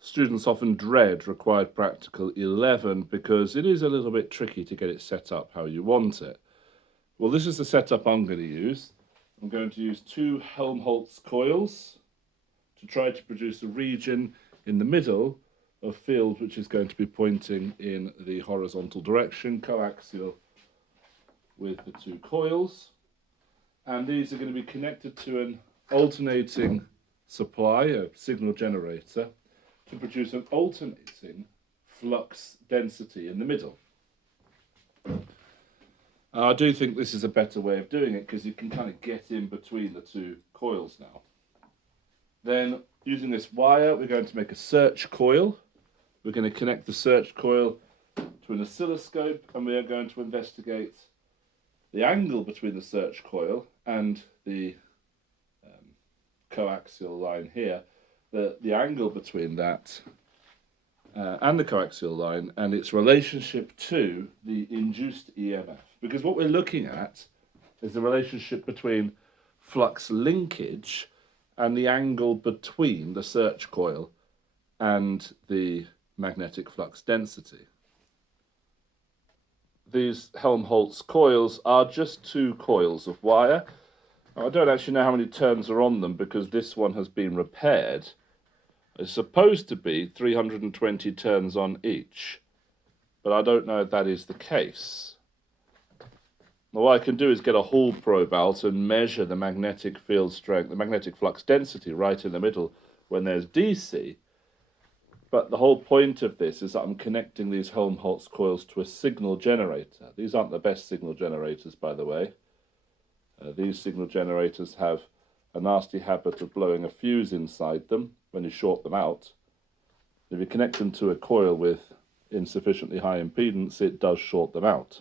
Students often dread required practical 11 because it is a little bit tricky to get it set up how you want it. Well, this is the setup I'm going to use. I'm going to use two Helmholtz coils to try to produce a region in the middle of field which is going to be pointing in the horizontal direction, coaxial with the two coils. And these are going to be connected to an alternating supply, a signal generator, to produce an alternating flux density in the middle. I do think this is a better way of doing it because you can kind of get in between the two coils now. Then, using this wire, we're going to make a search coil. We're going to connect the search coil to an oscilloscope, and we are going to investigate the angle between the search coil and the coaxial line here, the angle between that and the coaxial line and its relationship to the induced EMF. Because what we're looking at is the relationship between flux linkage and the angle between the search coil and the magnetic flux density. These Helmholtz coils are just two coils of wire. I don't actually know how many turns are on them because this one has been repaired. It's supposed to be 320 turns on each, but I don't know if that is the case. Well, what I can do is get a Hall probe out and measure the magnetic field strength, the magnetic flux density right in the middle when there's DC. But the whole point of this is that I'm connecting these Helmholtz coils to a signal generator. These aren't the best signal generators, by the way. These signal generators have a nasty habit of blowing a fuse inside them when you short them out. If you connect them to a coil with insufficiently high impedance, it does short them out.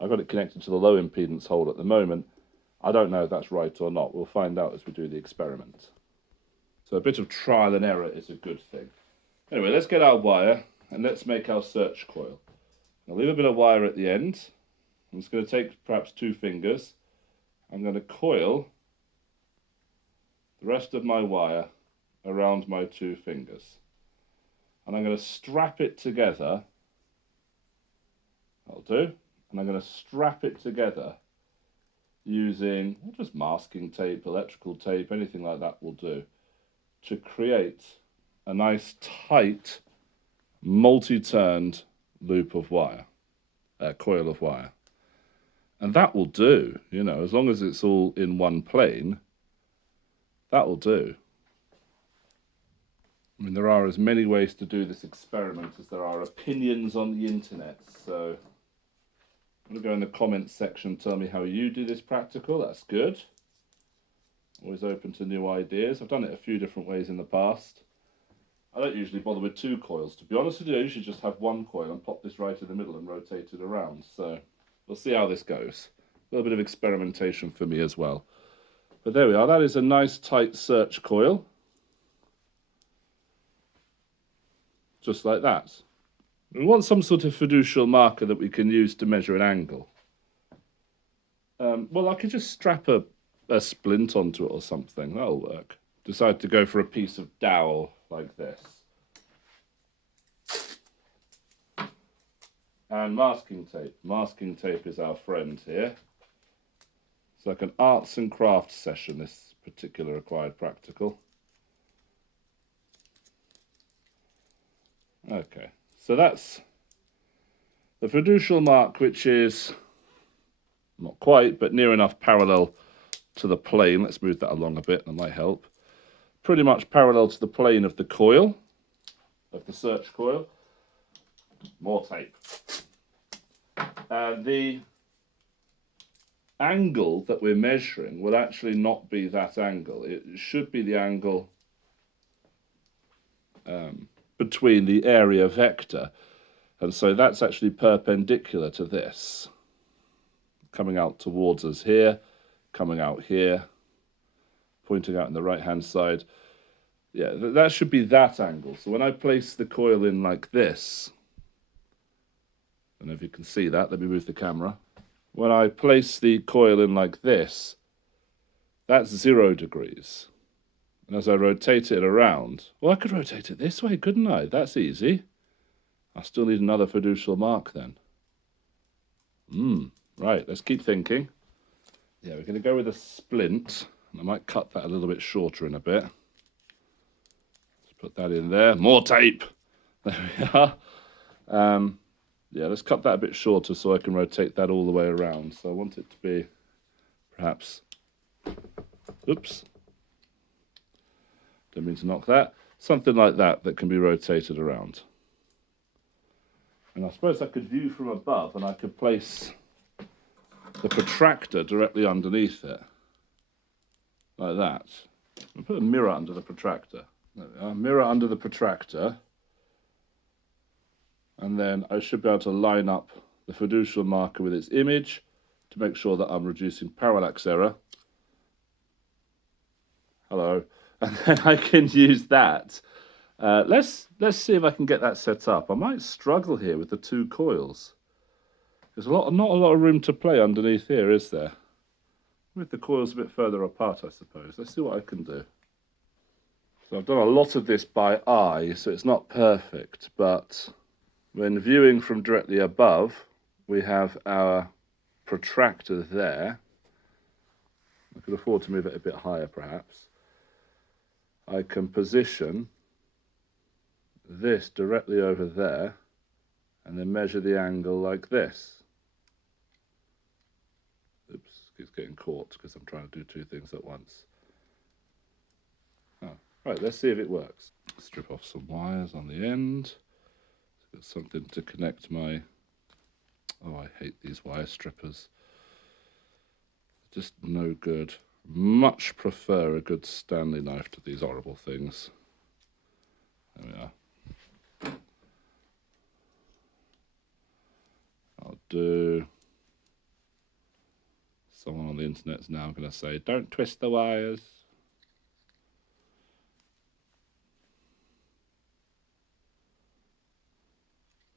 I've got it connected to the low impedance hole at the moment. I don't know if that's right or not. We'll find out as we do the experiment. So a bit of trial and error is a good thing. Anyway, let's get our wire and let's make our search coil. I'll leave a bit of wire at the end. I'm just going to take perhaps 2 fingers. I'm going to coil the rest of my wire around my 2 fingers. And I'm going to strap it together. That'll do. And I'm going to strap it together using just masking tape, electrical tape, anything like that will do, to create a nice tight multi-turned loop of wire, coil of wire. And that will do, you know, as long as it's all in one plane, that will do. I mean, there are as many ways to do this experiment as there are opinions on the internet, so I'm going to go in the comments section, tell me how you do this practical. That's good. Always open to new ideas. I've done it a few different ways in the past. I don't usually bother with 2 coils. To be honest with you, I usually just have 1 coil and pop this right in the middle and rotate it around. So we'll see how this goes. A little bit of experimentation for me as well. But there we are. That is a nice tight search coil. Just like that. We want some sort of fiducial marker that we can use to measure an angle. Well, I could just strap a splint onto it or something. That'll work. Decide to go for a piece of dowel like this. And masking tape. Masking tape is our friend here. It's like an arts and crafts session, this particular acquired practical. Okay, so that's the fiducial mark, which is not quite, but near enough parallel to the plane. Let's move that along a bit, that might help. Pretty much parallel to the plane of the coil, of the search coil. More tape. The angle that we're measuring will actually not be that angle. It should be the angle between the area vector, and so that's actually perpendicular to this, coming out towards us here, coming out here, pointing out in the right hand side. Yeah, that should be that angle. So when I place the coil in like this, I don't know if you can see that, let me move the camera. When I place the coil in like this, that's 0 degrees. And as I rotate it around, well, I could rotate it this way, couldn't I? That's easy. I still need another fiducial mark then. Right, let's keep thinking. Yeah, we're going to go with a splint. I might cut that a little bit shorter in a bit. Let's put that in there. More tape. There we are. Yeah, let's cut that a bit shorter so I can rotate that all the way around. So I want it to be perhaps, oops, didn't mean to knock that. Something like that can be rotated around. And I suppose I could view from above and I could place the protractor directly underneath it. Like that. I'll put a mirror under the protractor. There we are, mirror under the protractor. And then I should be able to line up the fiducial marker with its image to make sure that I'm reducing parallax error. Hello. And then I can use that. Let's see if I can get that set up. I might struggle here with the two coils. There's not a lot of room to play underneath here, is there? With the coils a bit further apart, I suppose. Let's see what I can do. So I've done a lot of this by eye, so it's not perfect, but when viewing from directly above, we have our protractor there. I could afford to move it a bit higher, perhaps. I can position this directly over there and then measure the angle like this. Oops, it's getting caught because I'm trying to do two things at once. Oh, right, let's see if it works. Strip off some wires on the end. Got something to connect my... Oh, I hate these wire strippers. Just no good. Much prefer a good Stanley knife to these horrible things. There we are. I'll do... Someone on the internet's now going to say, don't twist the wires.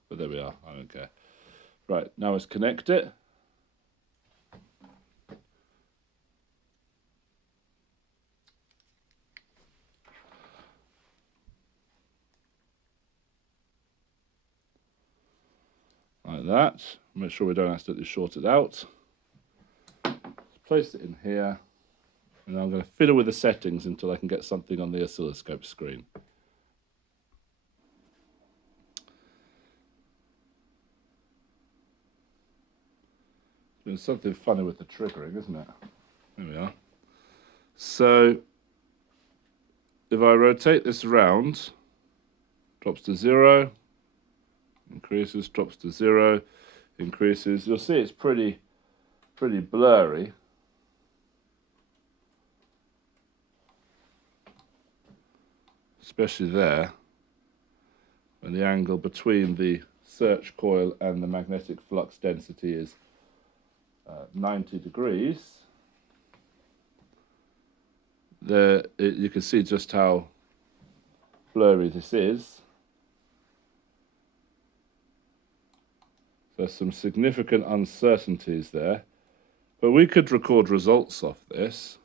But there we are, I don't care. Right, now let's connect it. Like that. Make sure we don't accidentally short it out. Place it in here. And I'm going to fiddle with the settings until I can get something on the oscilloscope screen. There's something funny with the triggering, isn't it? There we are. So if I rotate this around, drops to 0, increases, drops to 0, increases. You'll see it's pretty blurry. Especially there, when the angle between the search coil and the magnetic flux density is 90 degrees. There, you can see just how blurry this is. There's some significant uncertainties there, but we could record results off this.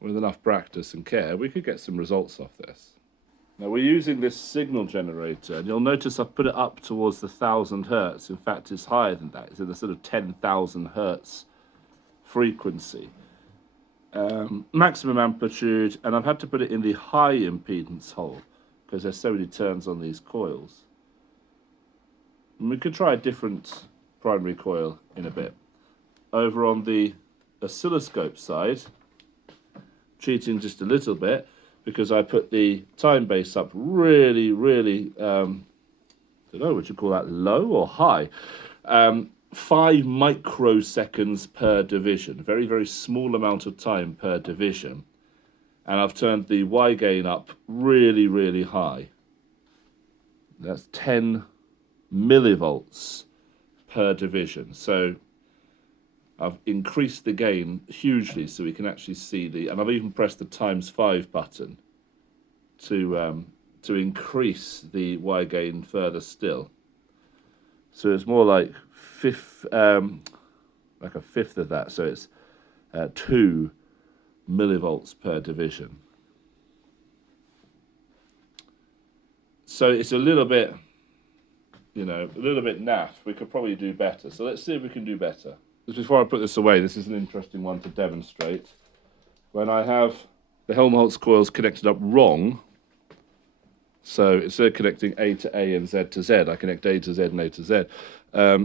With enough practice and care, we could get some results off this. Now we're using this signal generator, and you'll notice I've put it up towards the 1000 hertz. In fact, it's higher than that. It's in the sort of 10,000 hertz frequency. Maximum amplitude, and I've had to put it in the high impedance hole because there's so many turns on these coils. And we could try a different primary coil in a bit. Over on the oscilloscope side, cheating just a little bit because I put the time base up really, I don't know, would you call that low or high? 5 microseconds per division, very, very small amount of time per division. And I've turned the Y gain up really high. That's 10 millivolts per division. So I've increased the gain hugely so we can actually see the, and I've even pressed the ×5 button to increase the Y gain further still. So it's more like like a fifth of that, so it's 2 millivolts per division. So it's a little bit, a little bit naff. We could probably do better. So let's see if we can do better. Just before I put this away, this is an interesting one to demonstrate. When I have the Helmholtz coils connected up wrong, so instead of connecting A to A and Z to Z, I connect A to Z and A to Z.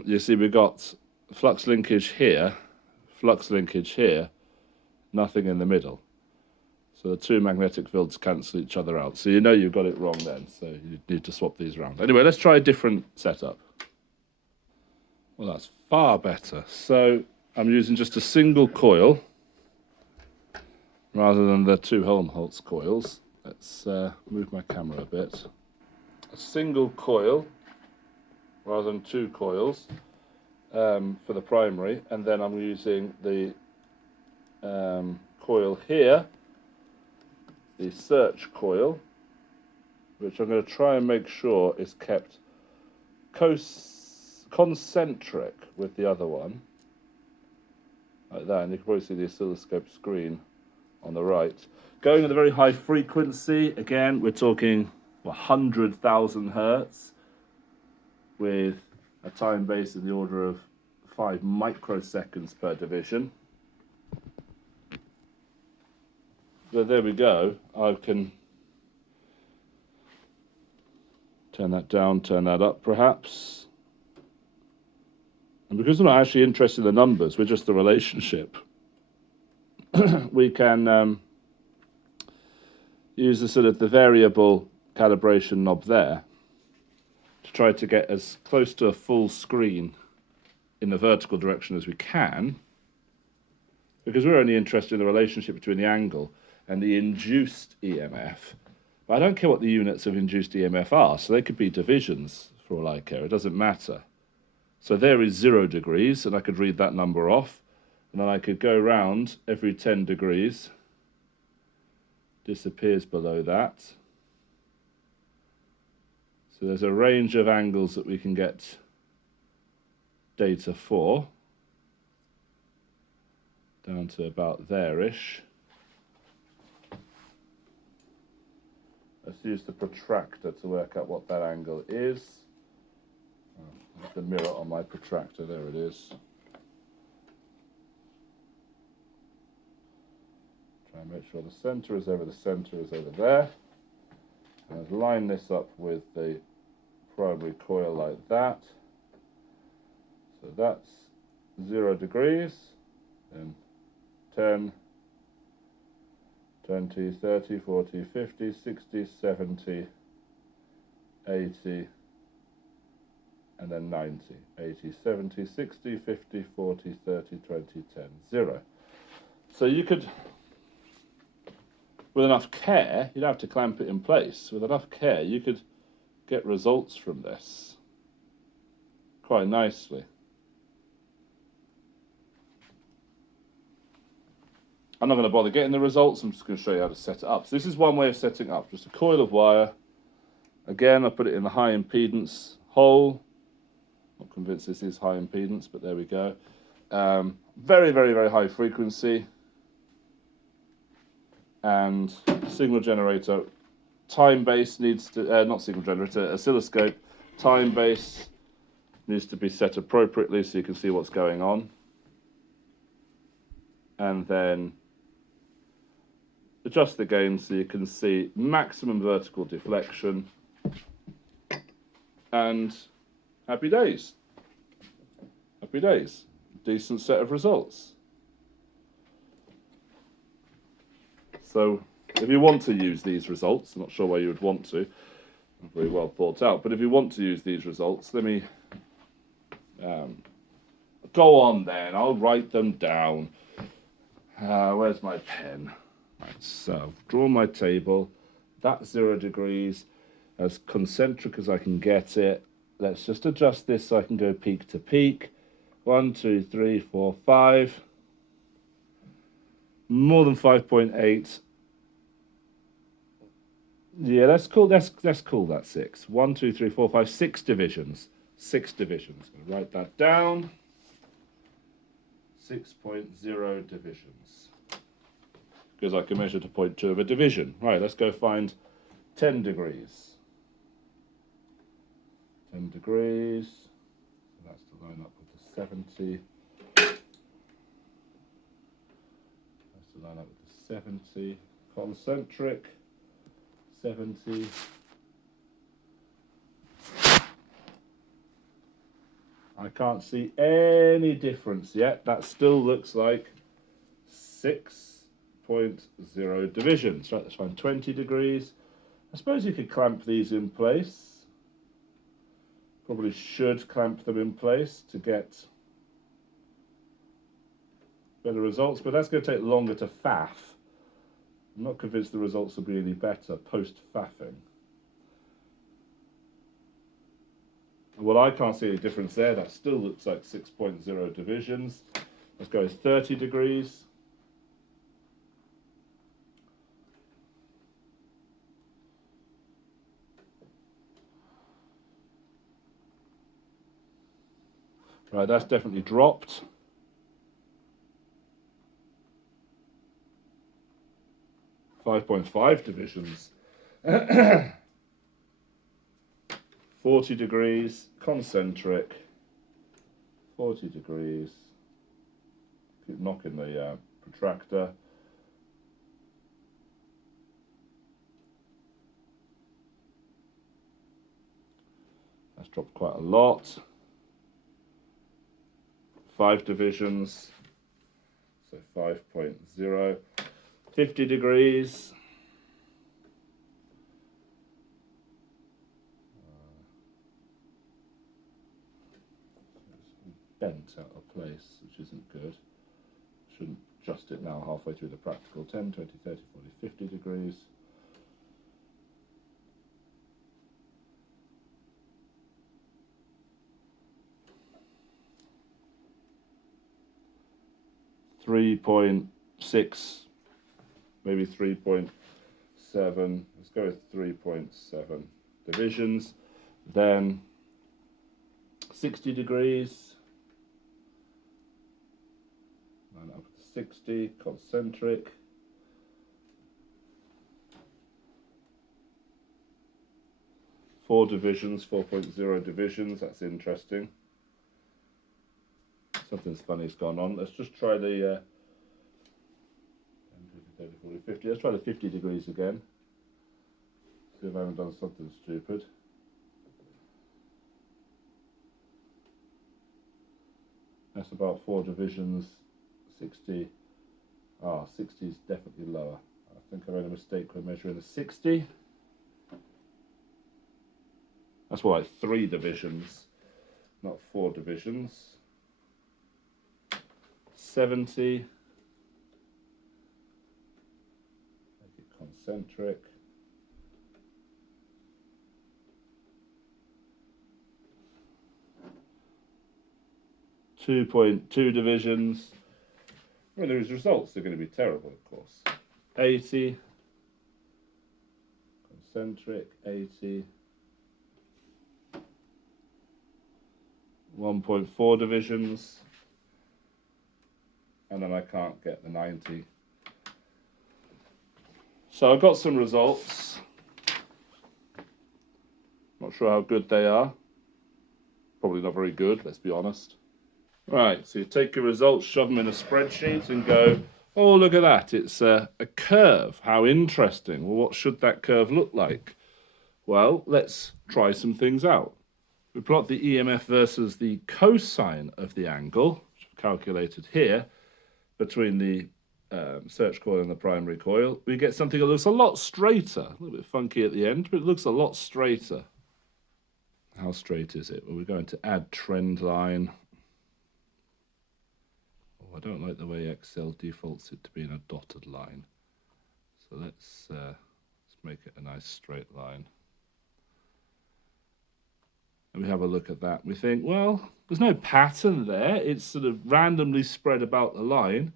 You see we've got flux linkage here, nothing in the middle. So the two magnetic fields cancel each other out. So you've got it wrong then, so you need to swap these around. Anyway, let's try a different setup. Well, that's far better. So I'm using just a single coil rather than the two Helmholtz coils. Let's move my camera a bit. A single coil rather than two coils for the primary, and then I'm using the coil here, the search coil, which I'm going to try and make sure is kept concentric with the other one, like that, and you can probably see the oscilloscope screen on the right. Going at a very high frequency, again, we're talking 100,000 hertz with a time base in the order of 5 microseconds per division. So there we go. I can turn that down, turn that up perhaps. And because we're not actually interested in the numbers, we're just the relationship, we can use the variable calibration knob there to try to get as close to a full screen in the vertical direction as we can, because we're only interested in the relationship between the angle and the induced EMF. But I don't care what the units of induced EMF are, so they could be divisions for all I care, it doesn't matter. So there is 0 degrees, and I could read that number off, and then I could go round every 10 degrees, disappears below that. So there's a range of angles that we can get data for, down to about there-ish. Let's use the protractor to work out what that angle is. The mirror on my protractor, there it is. Try and make sure the center is over there. And line this up with the primary coil like that. So that's 0 degrees, and 10, 20, 30, 40, 50, 60, 70, 80, and then 90, 80, 70, 60, 50, 40, 30, 20, 10, 0. So you could, with enough care, you'd have to clamp it in place. With enough care, you could get results from this quite nicely. I'm not going to bother getting the results, I'm just going to show you how to set it up. So this is one way of setting up, just a coil of wire. Again, I put it in the high impedance hole. Not convinced this is high impedance, but there we go. Very, very, very high frequency. And signal generator, time base needs to, not signal generator, oscilloscope, time base needs to be set appropriately so you can see what's going on. And then adjust the gain so you can see maximum vertical deflection, and happy days. Happy days. Decent set of results. So if you want to use these results, I'm not sure why you would want to, not very well thought out, but if you want to use these results, let me go on then, I'll write them down. Where's my pen? Right, so draw my table. That's 0 degrees, as concentric as I can get it. Let's just adjust this so I can go peak to peak. 1, 2, 3, 4, 5. More than 5.8. Yeah, let's call that 6. 1, 2, 3, 4, 5, 6 divisions. 6 divisions. I'm going to write that down. 6.0 divisions. Because I can measure to 0.2 of a division. Right, let's go find 10 degrees. 10 degrees. So that's to line up with the 70. That's to line up with the 70. Concentric. 70. I can't see any difference yet. That still looks like 6.0 divisions. Right, let's find 20 degrees. I suppose you could clamp these in place. Probably should clamp them in place to get better results, but that's going to take longer to faff. I'm not convinced the results will be any better post-faffing. Well, I can't see any difference there. That still looks like 6.0 divisions. Let's go 30 degrees. Right, that's definitely dropped. .5 divisions. 40 degrees, concentric. 40 degrees. Keep knocking the protractor. That's dropped quite a lot. 5 divisions, so 5.0. 50 degrees. Bent out of place, which isn't good. Shouldn't adjust it now halfway through the practical. 10, 20, 30, 40, 50 degrees. .6, maybe 3.7. Let's go with 3.7 divisions. Then 60 degrees. Line up with 60, concentric. Four divisions, 4.0 divisions. That's interesting. Something's funny's gone on. Let's just try the 10, 20, 30, 40, 50. Let's try the 50 degrees again. See if I haven't done something stupid. That's about 4 divisions. 60. 60 is definitely lower. I think I made a mistake when measuring the 60. That's more like 3 divisions, not 4 divisions. 70. Make it concentric. .2 divisions. Well, those results are going to be terrible, of course. 80. Concentric, 80. 1.4 divisions. And then I can't get the 90. So I've got some results. Not sure how good they are. Probably not very good, let's be honest. Right, so you take your results, shove them in a spreadsheet and go, oh, look at that, it's a curve. How interesting. Well, what should that curve look like? Well, let's try some things out. We plot the EMF versus the cosine of the angle, which I've calculated here, between the search coil and the primary coil. We get something that looks a lot straighter, a little bit funky at the end, but it looks a lot straighter. How straight is it? Well, we're going to add trend line. Oh, I don't like the way Excel defaults it to being a dotted line. So let's make it a nice straight line. And we have a look at that. We think, well, there's no pattern there. It's sort of randomly spread about the line,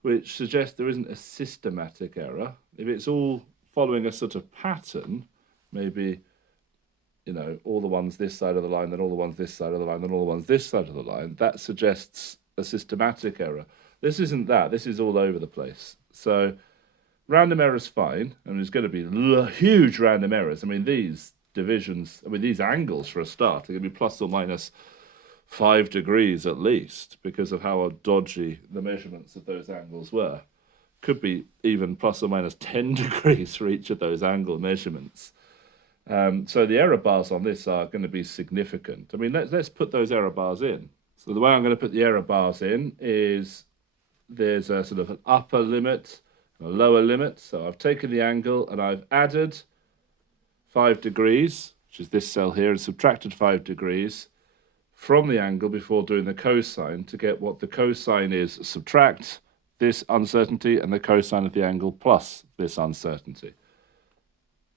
which suggests there isn't a systematic error. If it's all following a sort of pattern, maybe, you know, all the ones this side of the line, then all the ones this side of the line, then all the ones this side of the line, that suggests a systematic error. This isn't that. This is all over the place. So random error is fine. I mean, there's going to be huge random errors. I mean, these divisions, I mean, these angles for a start are going to be plus or minus 5 degrees at least because of how dodgy the measurements of those angles were. Could be even plus or minus 10 degrees for each of those angle measurements. So the error bars on this are going to be significant. I mean, let's put those error bars in. So the way I'm going to put the error bars in is there's a sort of an upper limit, a lower limit. So I've taken the angle and I've added 5 degrees, which is this cell here, and subtracted 5 degrees from the angle before doing the cosine to get what the cosine is. Subtract this uncertainty and the cosine of the angle plus this uncertainty.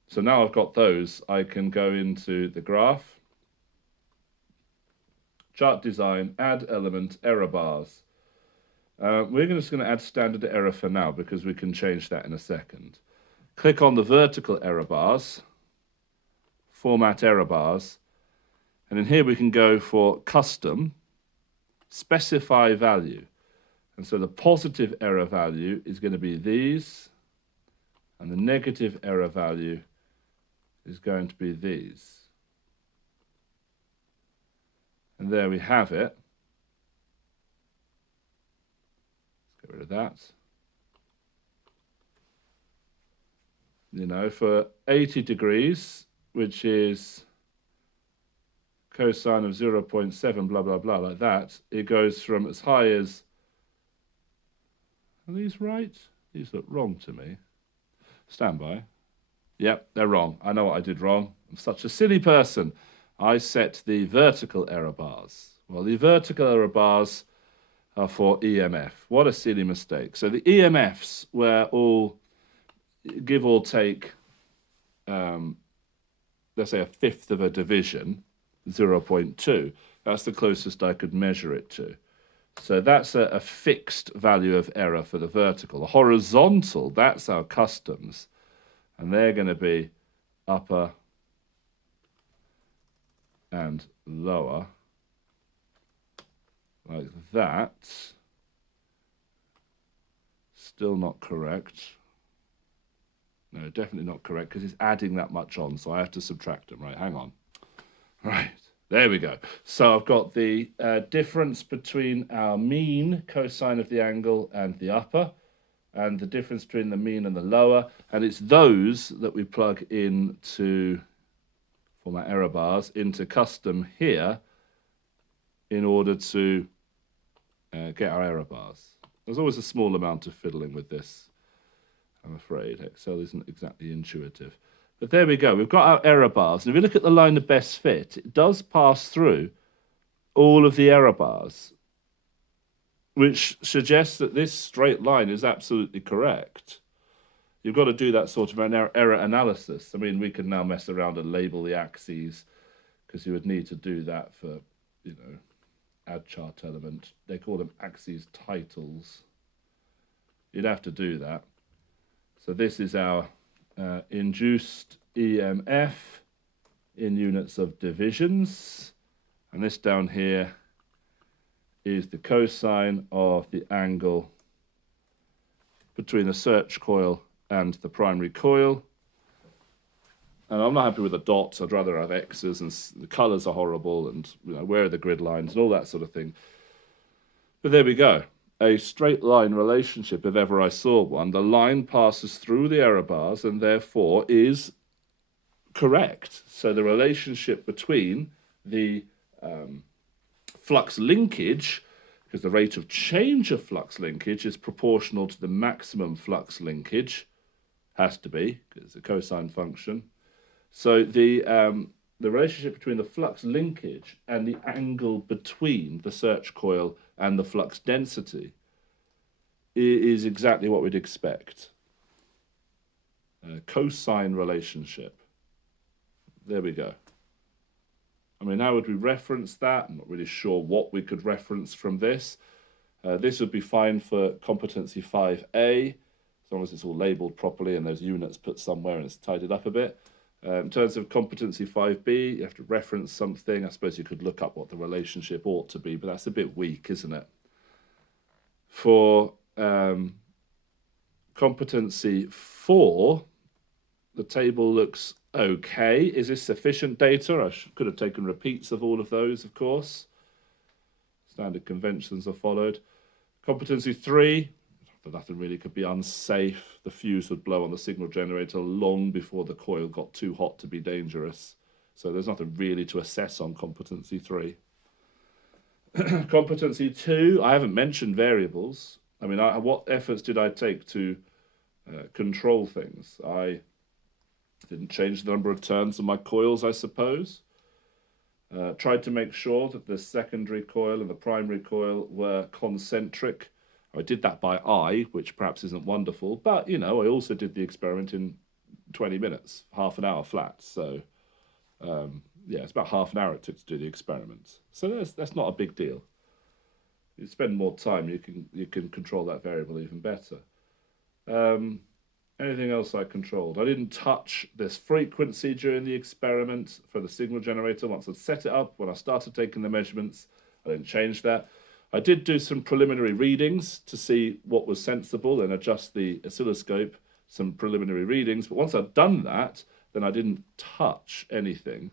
So now I've got those, I can go into the graph, chart design, add element, error bars. We're just going to add standard error for now because we can change that in a second. Click on the vertical error bars, format error bars, and in here we can go for custom, specify value. And so the positive error value is going to be these, and the negative error value is going to be these. And there we have it. Let's get rid of that. You know, for 80 degrees, which is cosine of 0.7, blah, blah, blah, like that, it goes from as high as, are these right? These look wrong to me. Stand by. Yep, they're wrong. I know what I did wrong. I'm such a silly person. I set the vertical error bars. Well, the vertical error bars are for EMF. What a silly mistake. So the EMFs were all, give or take, let's say a fifth of a division, 0.2. That's the closest I could measure it to. So that's a fixed value of error for the vertical. The horizontal, that's our customs. And they're going to be upper and lower, like that. Still not correct. No, definitely not correct, because it's adding that much on, so I have to subtract them. Right, hang on. Right, there we go. So I've got the difference between our mean cosine of the angle and the upper, and the difference between the mean and the lower, and it's those that we plug into, for my error bars, into custom here in order to get our error bars. There's always a small amount of fiddling with this, I'm afraid. Excel isn't exactly intuitive. But there we go, we've got our error bars, and if you look at the line of best fit, it does pass through all of the error bars, which suggests that this straight line is absolutely correct. You've got to do that sort of an error analysis. I mean, we can now mess around and label the axes, because you would need to do that for, you know, add chart element. They call them axes titles. You'd have to do that. So this is our induced EMF in units of divisions. And this down here is the cosine of the angle between the search coil and the primary coil. And I'm not happy with the dots. I'd rather have X's, and the colors are horrible, and you know, where are the grid lines and all that sort of thing. But there we go. A straight line relationship, if ever I saw one. The line passes through the error bars and therefore is correct. So the relationship between the flux linkage, because the rate of change of flux linkage is proportional to the maximum flux linkage, has to be, because it's a cosine function. So the relationship between the flux linkage and the angle between the search coil and the flux density is exactly what we'd expect. A cosine relationship. There we go. I mean, how would we reference that? I'm not really sure what we could reference from this. This would be fine for competency 5A, as long as it's all labelled properly and there's units put somewhere and it's tidied up a bit. In terms of competency 5B, you have to reference something. I suppose you could look up what the relationship ought to be, but that's a bit weak, isn't it? For competency 4, the table looks okay. Is this sufficient data? I could have taken repeats of all of those, of course. Standard conventions are followed. Competency 3, nothing really could be unsafe. The fuse would blow on the signal generator long before the coil got too hot to be dangerous. So there's nothing really to assess on competency 3. Competency 2, I haven't mentioned variables. I mean, what efforts did I take to control things? I didn't change the number of turns of my coils, I suppose. Tried to make sure that the secondary coil and the primary coil were concentric. I did that by eye, which perhaps isn't wonderful, but, you know, I also did the experiment in 20 minutes, half an hour flat. So, yeah, it's about half an hour it took to do the experiment. So that's not a big deal. You spend more time, you can control that variable even better. Anything else I controlled? I didn't touch this frequency during the experiment for the signal generator. Once I'd set it up, when I started taking the measurements, I didn't change that. I did do some preliminary readings to see what was sensible and adjust the oscilloscope, some preliminary readings. But once I'd done that, then I didn't touch anything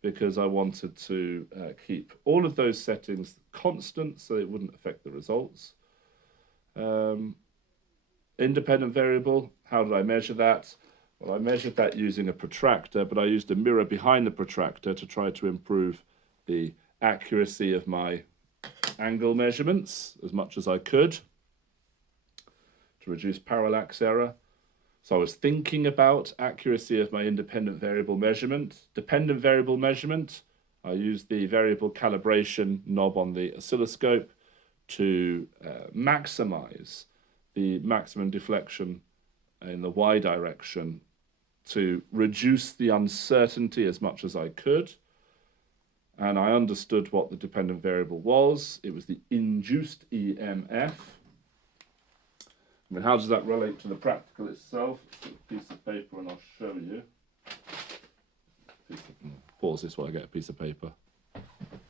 because I wanted to keep all of those settings constant so it wouldn't affect the results. Independent variable, how did I measure that? Well, I measured that using a protractor, but I used a mirror behind the protractor to try to improve the accuracy of my angle measurements as much as I could to reduce parallax error. So I was thinking about accuracy of my independent variable measurement. Dependent variable measurement, I used the variable calibration knob on the oscilloscope to maximize the maximum deflection in the y direction to reduce the uncertainty as much as I could. And I understood what the dependent variable was. It was the induced EMF. I mean, how does that relate to the practical itself? Let's get a piece of paper and I'll show you. Pause this while I get a piece of paper.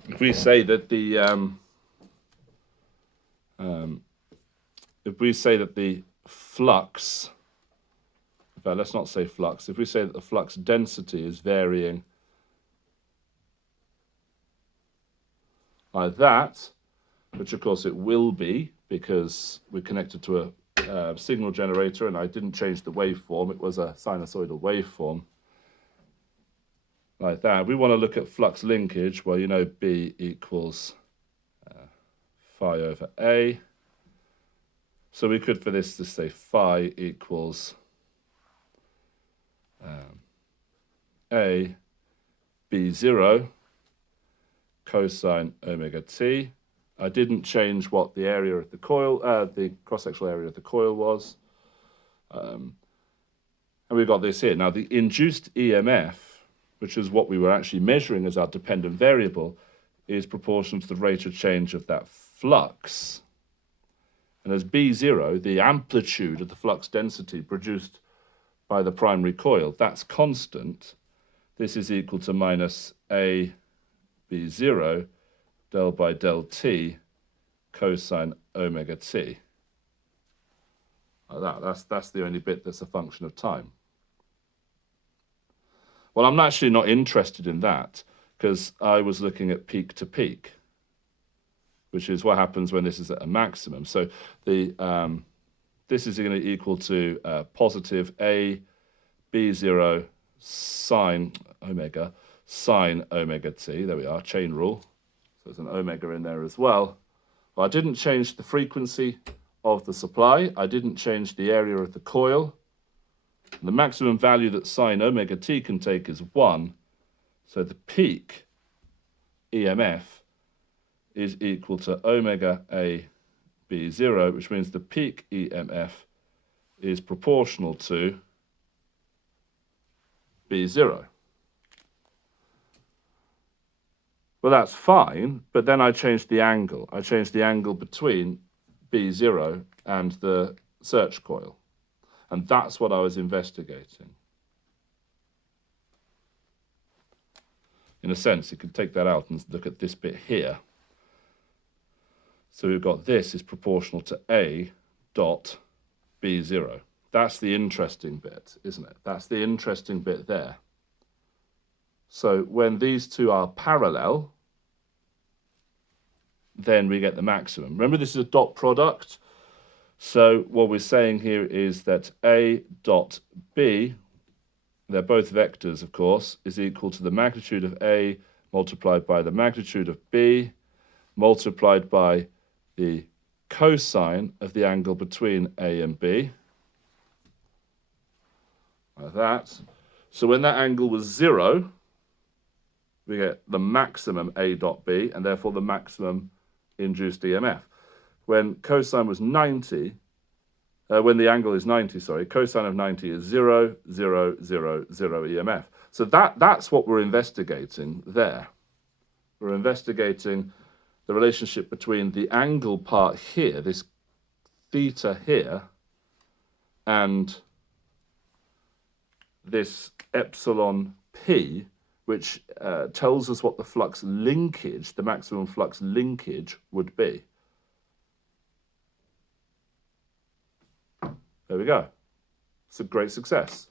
If we say that the flux, in fact, let's not say flux. If we say that the flux density is varying like that, which of course it will be because we're connected to a signal generator and I didn't change the waveform, it was a sinusoidal waveform like that. We want to look at flux linkage. Well, you know B equals phi over A. So we could for this just say phi equals A B0 cosine omega t. I didn't change what the area of the coil, the cross-sectional area of the coil was. And we've got this here. Now, the induced EMF, which is what we were actually measuring as our dependent variable, is proportional to the rate of change of that flux. And as B0, the amplitude of the flux density produced by the primary coil, that's constant. This is equal to minus A B0 del by del t cosine omega t. Like that. That's the only bit that's a function of time. Well, I'm actually not interested in that because I was looking at peak to peak, which is what happens when this is at a maximum. So the this is going to equal to positive A B0 sine omega t. There we are, chain rule. So there's an omega in there as well. Well, I didn't change the frequency of the supply. I didn't change the area of the coil. And the maximum value that sine omega t can take is 1. So the peak EMF is equal to omega A B0, which means the peak EMF is proportional to B0. Well, that's fine, but then I changed the angle. I changed the angle between B0 and the search coil. And that's what I was investigating. In a sense, you can take that out and look at this bit here. So we've got this is proportional to A dot B0. That's the interesting bit, isn't it? That's the interesting bit there. So when these two are parallel, then we get the maximum. Remember, this is a dot product. So what we're saying here is that A dot B, they're both vectors, of course, is equal to the magnitude of A multiplied by the magnitude of B multiplied by the cosine of the angle between A and B. Like that. So when that angle was 0, we get the maximum A dot B, and therefore the maximum induced EMF. When cosine was 90, when the angle is 90, sorry, cosine of 90 is 0, 0, 0, 0 EMF. So that's what we're investigating there. We're investigating the relationship between the angle part here, this theta here, and this epsilon P, which tells us what the flux linkage, the maximum flux linkage, would be. There we go. It's a great success.